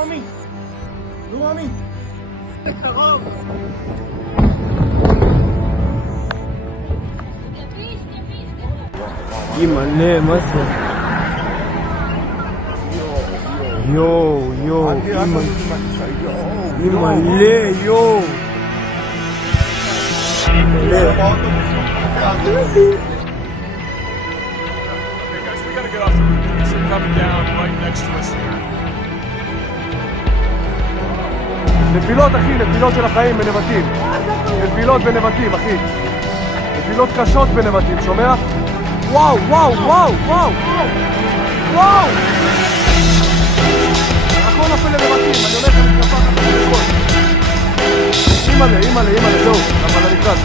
רומי! נו רומי! זה קרוב! מלא, מה זה? יואו, מלא, יואו. נפילות אחי, נפילות של החיים בנבטים. נפילות בנבטים אחי. נפילות קשות בנבטים, שומע? וואו, וואו, וואו, וואו, וואו! הכל נופל לנבטים, אני הולך למתקפה ככה בכל. אימא'לה, זהו, אבל אני כאן.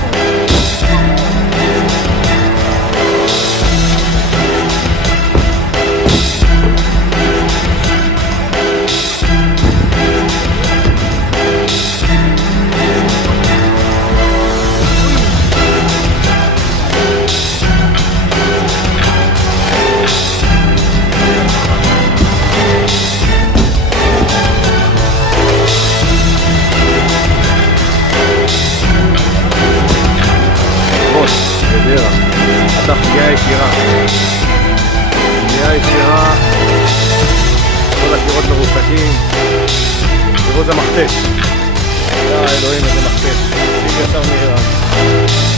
אתה פגיעה ישירה, כל הקירות מרוסקים, תראו זה מכתש, אלוהים איזה מכתש, תראו יותר מהירה